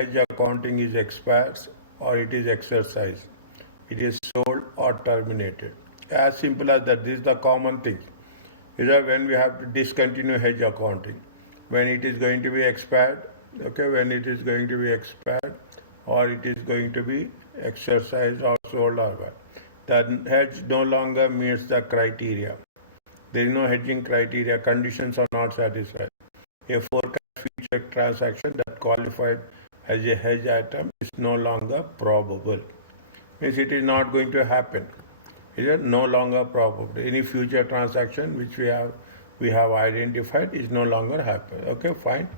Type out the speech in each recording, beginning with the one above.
hedge accounting is expired or it is exercised. It is sold or terminated. As simple as that. This is the common thing. Is that when we have to discontinue hedge accounting, when it is going to be expired, okay, when it is going to be expired or it is going to be exercised or sold or what. The hedge no longer meets the criteria. There is no hedging criteria. Conditions are not satisfied. A forecast future transaction that qualified as a hedge item is no longer probable. Means it is not going to happen. It is no longer probable. Any future transaction which we have identified is no longer happen. Okay, fine.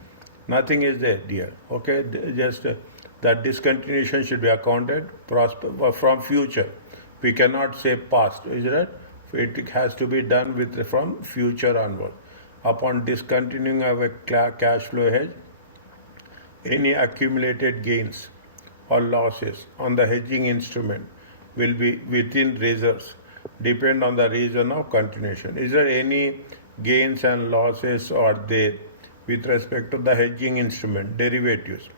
Nothing is there, dear. Okay, just that discontinuation should be accounted from future. We cannot say past. Is it? It has to be done from future onward. Upon discontinuing of a cash flow hedge, any accumulated gains or losses on the hedging instrument will be within reserves, depend on the reason of continuation. Is there any gains and losses are there with respect to the hedging instrument, derivatives?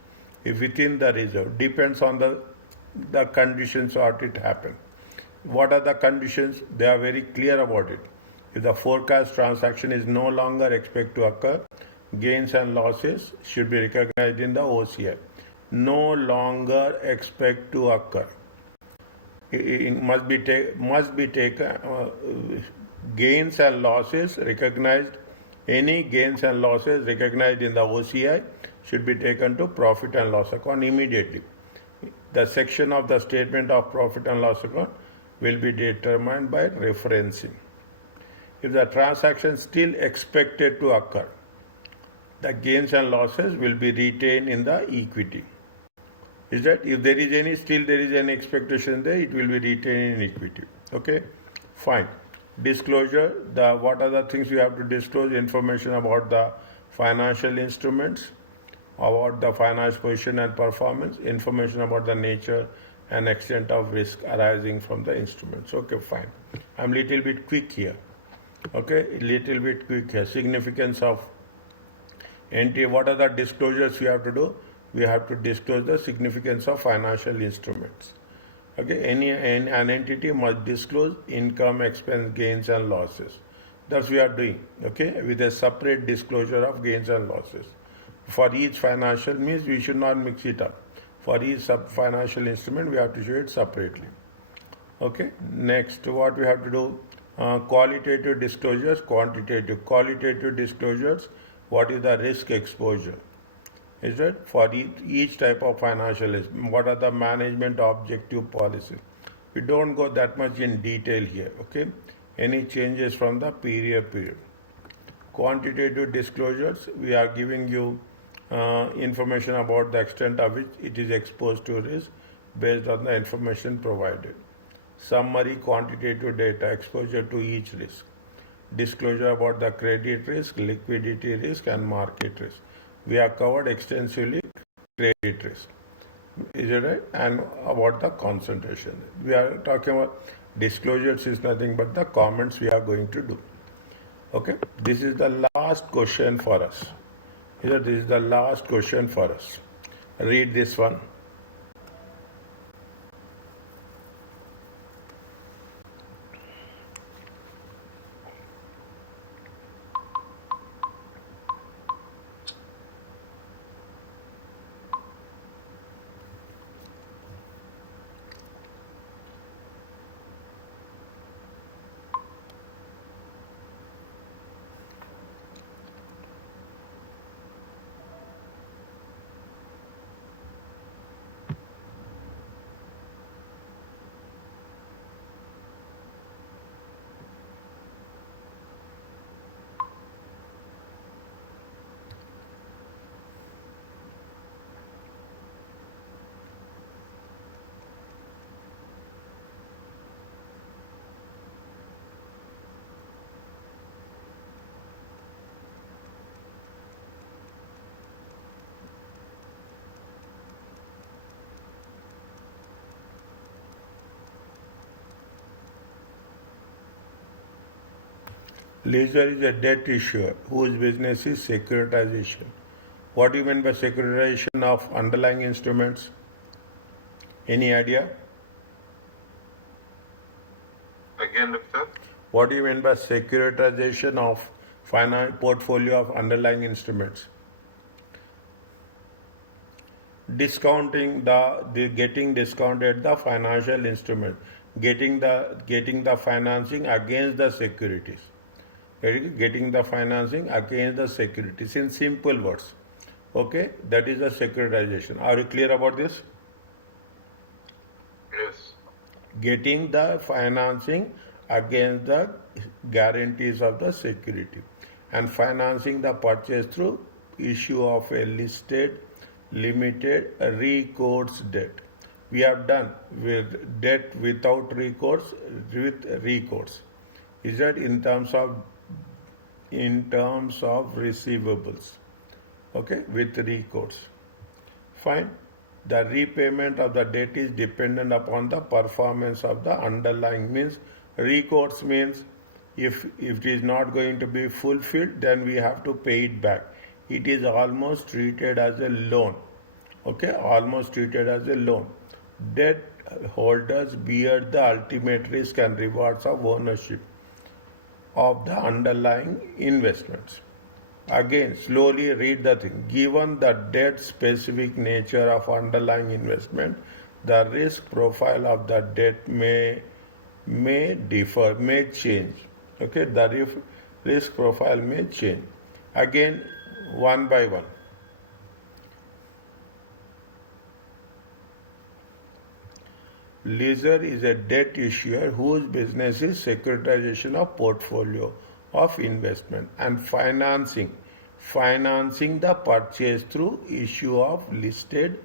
If within the reserve, depends on the conditions what it happened. What are the conditions? They are very clear about it. If the forecast transaction is no longer expected to occur, gains and losses should be recognized in the OCI. No longer expect to occur. It must be taken. Gains and losses recognized. Any gains and losses recognized in the OCI should be taken to profit and loss account immediately. The section of the statement of profit and loss account will be determined by referencing. If the transaction still expected to occur, the gains and losses will be retained in the equity. Is that if there is any expectation there, it will be retained in equity. Okay, fine. Disclosure. What are the things you have to disclose? Information about the financial instruments, about the financial position and performance, information about the nature and extent of risk arising from the instruments. Okay, fine. I'm little bit quick here. Okay, little bit quick here. Significance of entry. What are the disclosures we have to do? We have to disclose the significance of financial instruments. Okay, an entity must disclose income, expense, gains and losses. That's we are doing. Okay, with a separate disclosure of gains and losses. For each financial means we should not mix it up. For each financial instrument, we have to show it separately. Okay. Next, what we have to do? Qualitative disclosures, quantitative. Qualitative disclosures. What is the risk exposure? Is that for each type of financial instrument? What are the management objective policies? We don't go that much in detail here. Okay. Any changes from the period. Quantitative disclosures. We are giving you information about the extent of which it is exposed to risk based on the information provided. Summary quantitative data, exposure to each risk. Disclosure about the credit risk, liquidity risk and market risk. We have covered extensively credit risk. Is it right? And about the concentration. We are talking about disclosures is nothing but the comments we are going to do. Okay. This is the last question for us. This is the last question for us. Read this one. Ledger is a debt issuer whose business is securitization What do you mean by securitization of underlying instruments? Any idea? Again, doctor? What do you mean by securitization of portfolio of underlying instruments? Discounting the getting discounted the financial instrument, getting the financing against the securities. Getting the financing against the securities in simple words. Okay, that is the securitization. Are you clear about this? Yes. Getting the financing against the guarantees of the security and financing the purchase through issue of a listed limited recourse debt. We have done with debt without recourse, with recourse. Is that in terms of receivables? Okay, with recourse. Fine. The repayment of the debt is dependent upon the performance of the underlying. Means recourse means if it is not going to be fulfilled, then we have to pay it back. It is almost treated as a loan. Okay, almost treated as a loan. Debt holders bear the ultimate risk and rewards of ownership of the underlying investments. Again, slowly read the thing. Given the debt specific nature of underlying investment, the risk profile of the debt may differ, may change. Okay, the risk profile may change. Again, one by one. Lessor is a debt issuer whose business is securitization of portfolio of investment and financing the purchase through issue of listed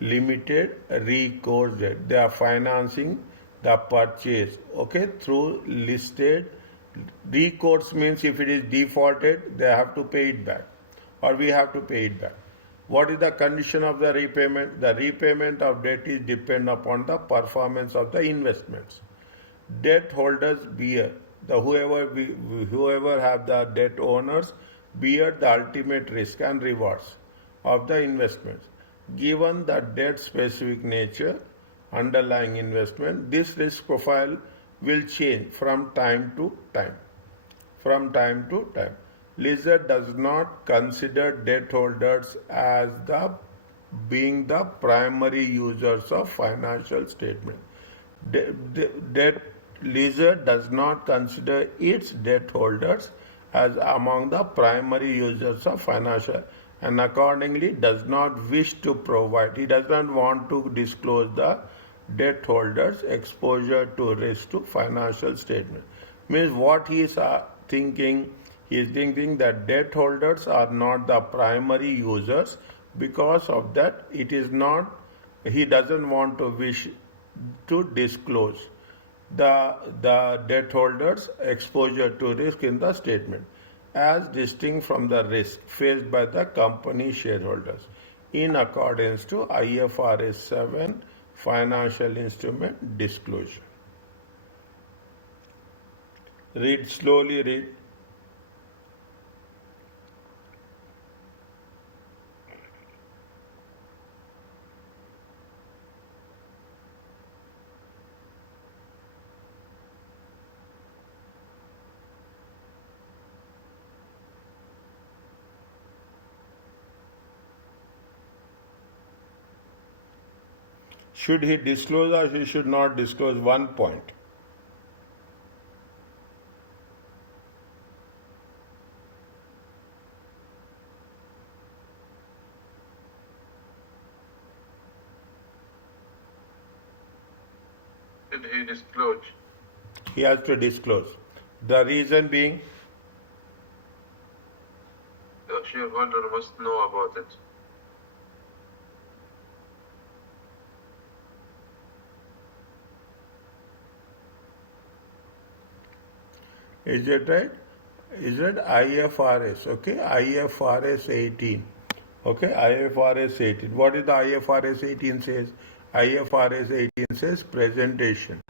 limited recourse debt. They are financing the purchase, okay, through listed recourse. Means if it is defaulted, they have to pay it back, or we have to pay it back. What is the condition of the repayment? The repayment of debt is dependent upon the performance of the investments. Debt holders bear, whoever have the debt owners bear the ultimate risk and rewards of the investments. Given the debt specific nature, underlying investment, this risk profile will change from time to time. Lessor does not consider debt holders as being the primary users of financial statement. Lessor does not consider its debt holders as among the primary users of financial, and accordingly does not wish to provide. He does not want to disclose the debt holders' exposure to risk to financial statement. Means what he is thinking. He is thinking that debt holders are not the primary users. Because of that, it is not. He doesn't want to wish to disclose the debt holders' exposure to risk in the statement, as distinct from the risk faced by the company shareholders, in accordance to IFRS 7 financial instrument disclosure. Read slowly. Read. Should he disclose or he should not disclose? One point. Should he disclose? He has to disclose. The reason being? The shareholder must know about it. Is it right? Is it IFRS? Okay, IFRS 18. Okay, IFRS 18. What is the IFRS 18 says? IFRS 18 says presentation.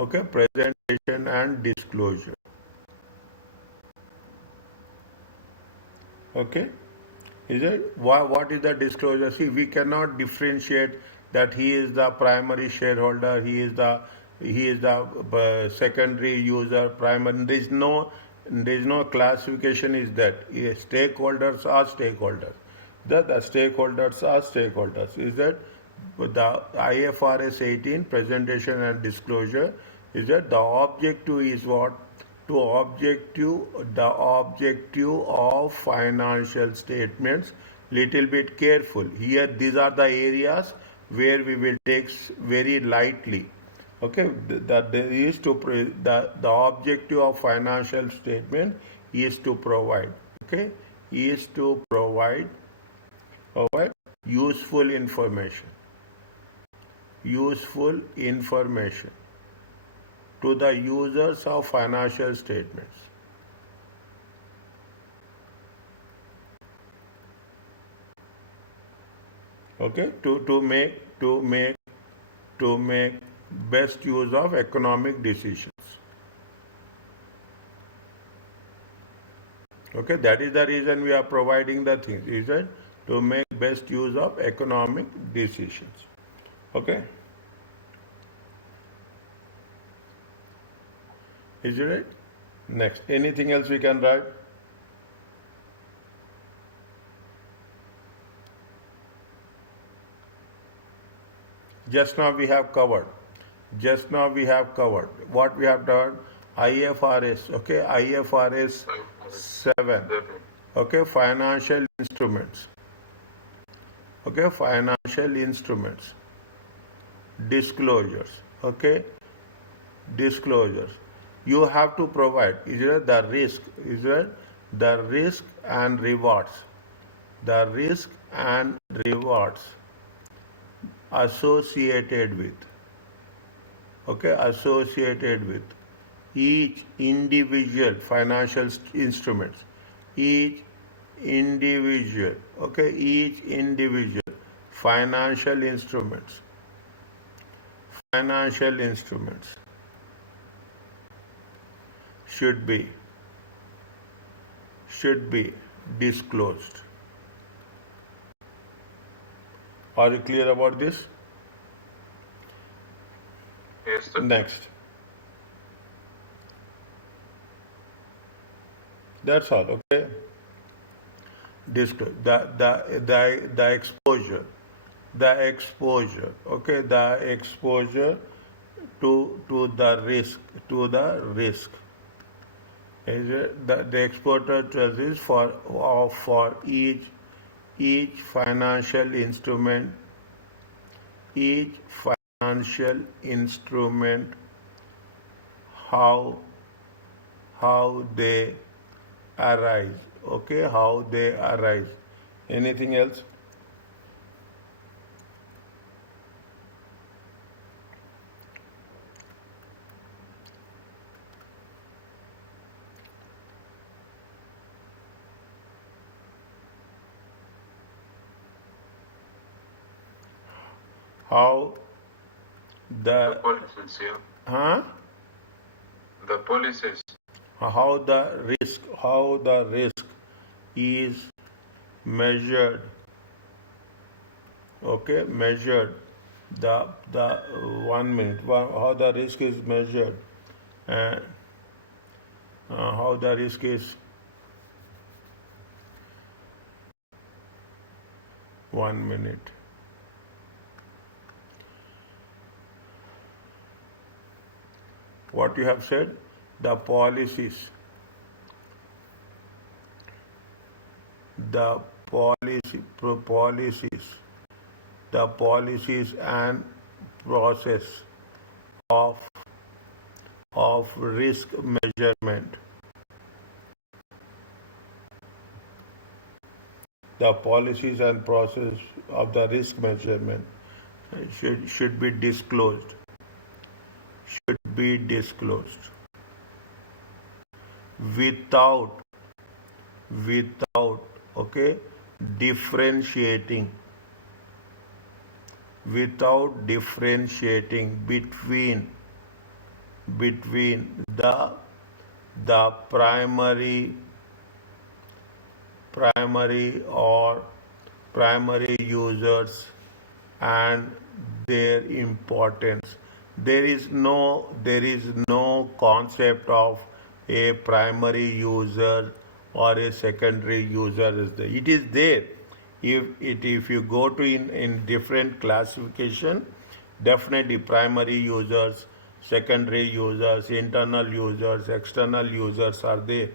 Okay, presentation and disclosure. Okay, Is it? Why? What is the disclosure? See, we cannot differentiate that he is the primary shareholder, he is the secondary user, primary. There is no classification. Is that stakeholders are stakeholders? The stakeholders are stakeholders. Is that the IFRS 18 presentation and disclosure? Is that the objective is what? To objective of financial statements little bit careful here. These are the areas where we will take very lightly. Okay, that there is to the objective of financial statement is to provide. Okay, is to provide useful information to the users of financial statements. Okay, to make best use of economic decisions. Okay, that is the reason we are providing the things. Is it to make best use of economic decisions? Okay, is it right? Next, anything else we can write? Just now we have covered. What we have done? IFRS. Okay, IFRS 7. Okay, financial instruments. Okay, financial instruments. Disclosures. Okay, disclosures. You have to provide. Is it the risk? Is it the risk and rewards? The risk and rewards associated with each individual financial instruments, each individual financial instruments should be disclosed. Are you clear about this? Yes, sir. Next. That's all. Okay. Disclose the exposure. Okay, the exposure to the risk. Is it the exposure to risk for each financial instrument, how they arise. Okay, how they arise. Anything else? How The policies, yeah. huh? The policies. How the risk is measured. Okay, measured. The 1 minute. How the risk is measured, and how the risk is 1 minute. What you have said, the policies and process of risk measurement. The policies and process of the risk measurement should be disclosed. Without okay, differentiating between the primary users and their importance. There is no concept of a primary user or a secondary user is there. It is there. If you go to in different classification, definitely primary users, secondary users, internal users, external users are there.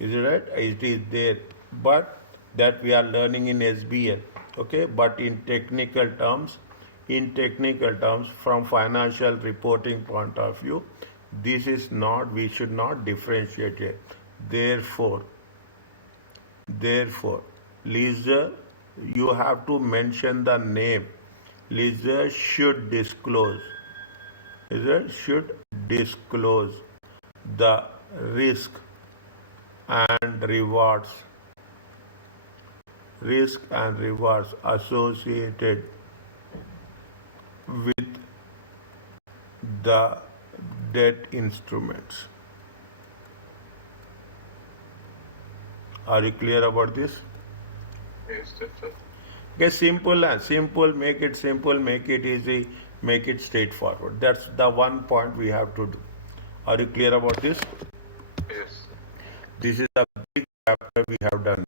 Is it right? It is there. But that we are learning in SBR. Okay, but in technical terms, from financial reporting point of view, this is not, we should not differentiate it. Therefore, leaser, you have to mention the name. Leaser should disclose. Leaser should disclose the risk and rewards associated with the debt instruments. Are you clear about this? Yes, sir. Okay, simple, make it simple, make it easy, make it straightforward. That's the one point we have to do. Are you clear about this? Yes. This is a big chapter we have done.